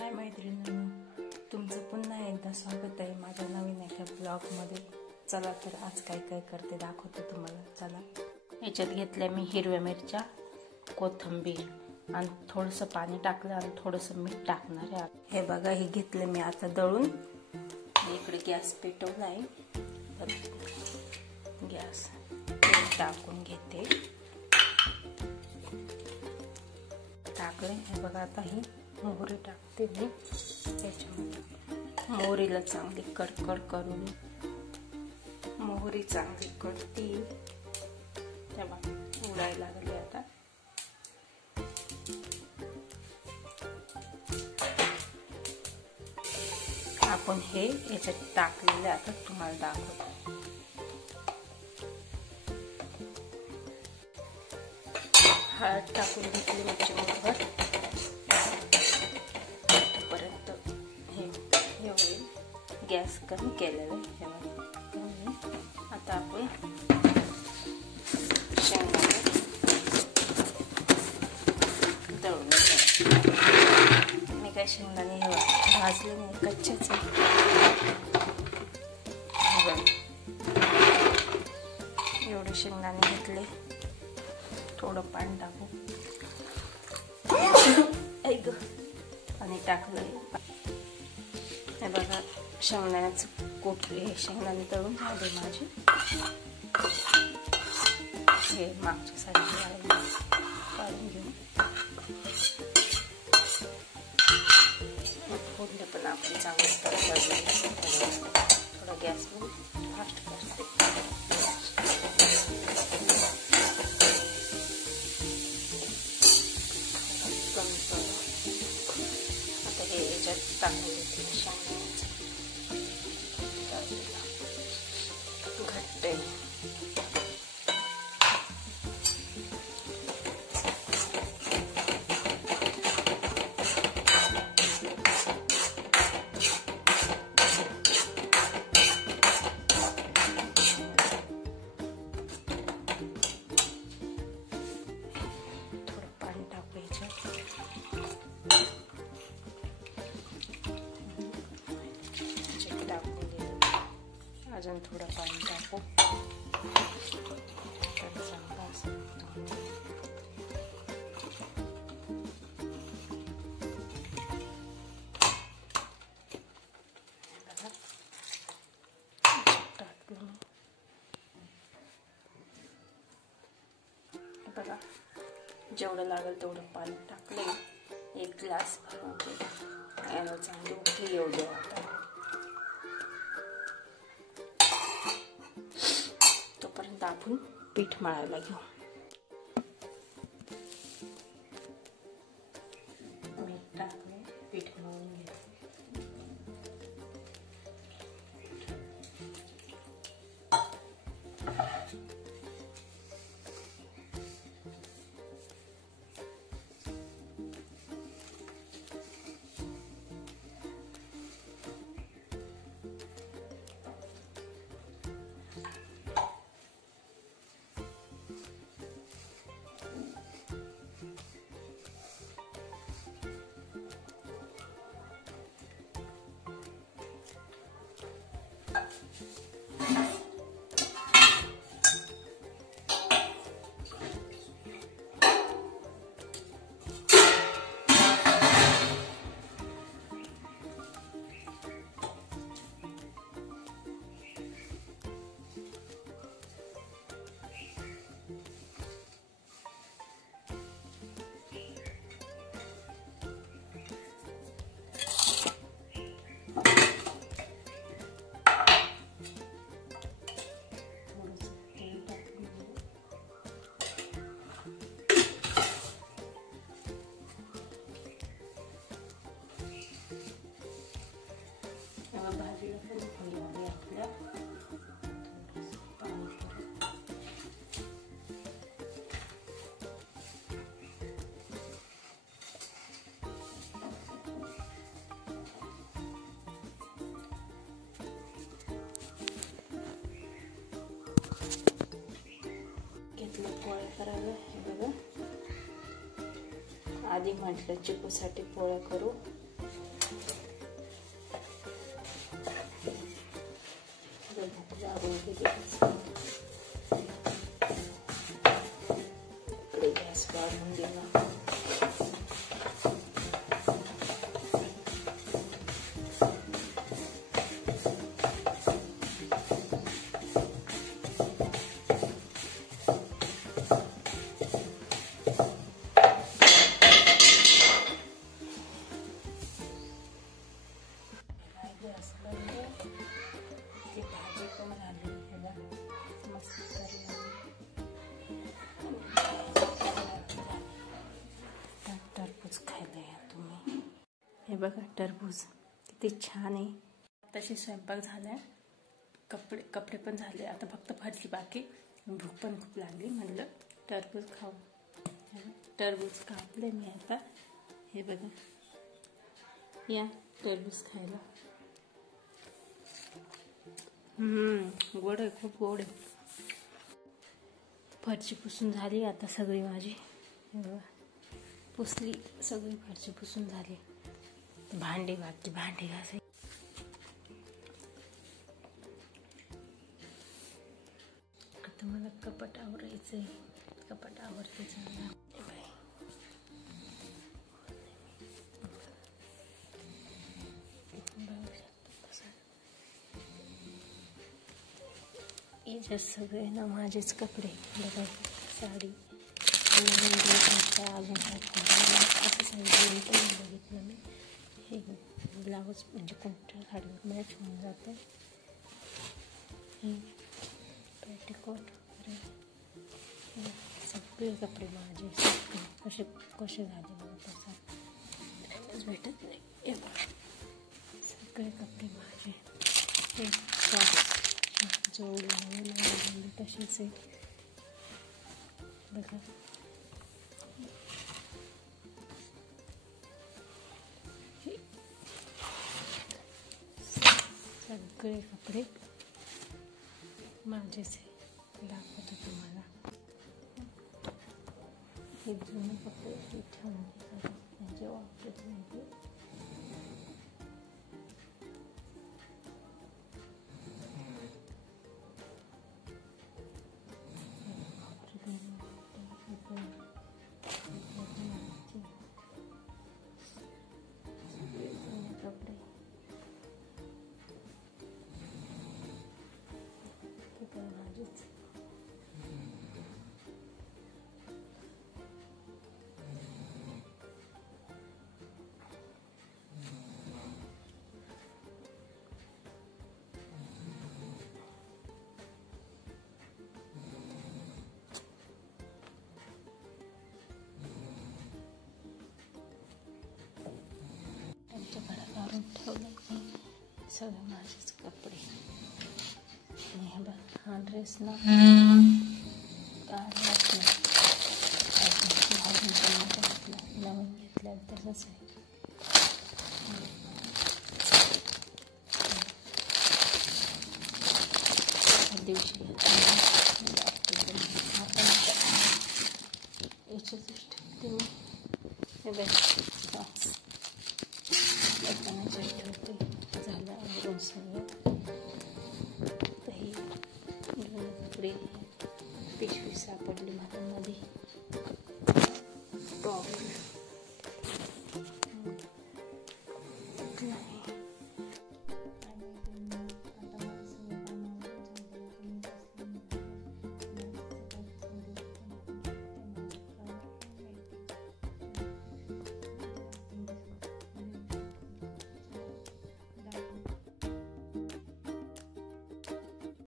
हाय मैत्रिणींनो, तुमचं पुन्हा एकदा स्वागत आहे माझ्या नवीन एका ब्लॉगमध्ये। चला तर आज काय काय करते दाखवते तुम्हाला। चला, याच्यात घेतल्या मी हिरव्या मिरच्या, कोथिंबीर आणि थोडंसं पाणी टाकलं आणि थोडंसं मीठ टाकणार आहे। हे बघा, हे घेतले मी आता दळून। इकडे गॅस पेटवला आहे, गॅस टाकून घेते। टाकले हे बघा, आता ही मोहरी टाकते मी त्याच्यामध्ये। मोहरीला चांगली कडकड करून, मोहरी चांगली कडती तेव्हा उडायला लागली। आता आपण हे याच्यात टाकलेले आता तुम्हाला दाखवतो। हळद टाकून घेतली मी चिमूटभर, परत हे होईल। गॅस कमी केलेला आहे। आता आपण शेंगदाणे दळून घेऊ। मी काय शेंगदाणे भाजले नाही, कच्चेच आहे। एवढे शेंगदाणे घेतले, थोडं पाणी टाकू, पाणी टाकलं। हे बघा, शेंगदाण्याचं कोठे शेंगदाणे तळून झाले माझे। हे मागच्या साईडला काढून घेऊ। फोडले पण आपण चांगलं तळलं, थोडा गॅस फास्ट करते। आता हे याच्यात टाकून देते शेंगदाण्याचं, घट्ट आहे। अजून थोडं पाणी टाकू, तर चांगला असेल। बघा, जेवढं लागेल तेवढं पाणी टाकलं। एक ग्लास भरून याला चांगली उकळी येऊ द्या। आता तोपर्यंत आपण पीठ मळायला घेऊ। मीठ टाकले, पीठ मळून घेऊ। भाजीला पण फुलवाडी आपल्या घेतलं पोळ्या करायला। हे बघा, आधी म्हटलं चिकूसाठी पोळ्या करू, गॅस वाढवून दिला. ती भाजी पण झाली ह्याला मस्त टरबूज खायला या तुम्ही. हे बघा टरबूज किती छान आहे. तशी स्वयंपाक झालाय, कपडे पण झाले, आता फक्त फरशी बाकी. भूक पण खूप लागली, म्हणलं टरबूज खाऊ. टरबूज कापले मी आता. हे बघा या टरबूज खायला. गोड आहे, खूप गोड आहे. फरशी पुसून झाली आता सगळी माझी. पुसली सगळी फरशी पुसून झाली. भांडी बाकी, भांडी घासायची. आता मला कपाट आवरायचंय. कपाट आवरते चांगला. याच्यात सगळे ना माझेच कपडे. बघा साडी अजून असं साडी पण बघितलं मी. हे ब्लाऊज म्हणजे कोणत्या साडीवर मॅच होऊन जातं. हे पेटिकोट सगळे कपडे माझे. कसे कसे झाले मला त्याचा भेटत नाही. सगळे कपडे माझे. हे जोडले तसेच आहे बघा. सगळे कपडे माझेच आहे. दाखवतो तुम्हाला. हे जुने कपडे ठेवून म्हणजे वापरत नाही. ठेवलं सगळे माझेच कपडे. हे बघ हा ड्रेस ना लावून घेतला तसंच आहे. दिवशी याच्यातच ठेवते मी. हे बघ ठेवते. झालं आवरून सगळं. तर ही कपडे पिशवी सापडली मला मध्ये.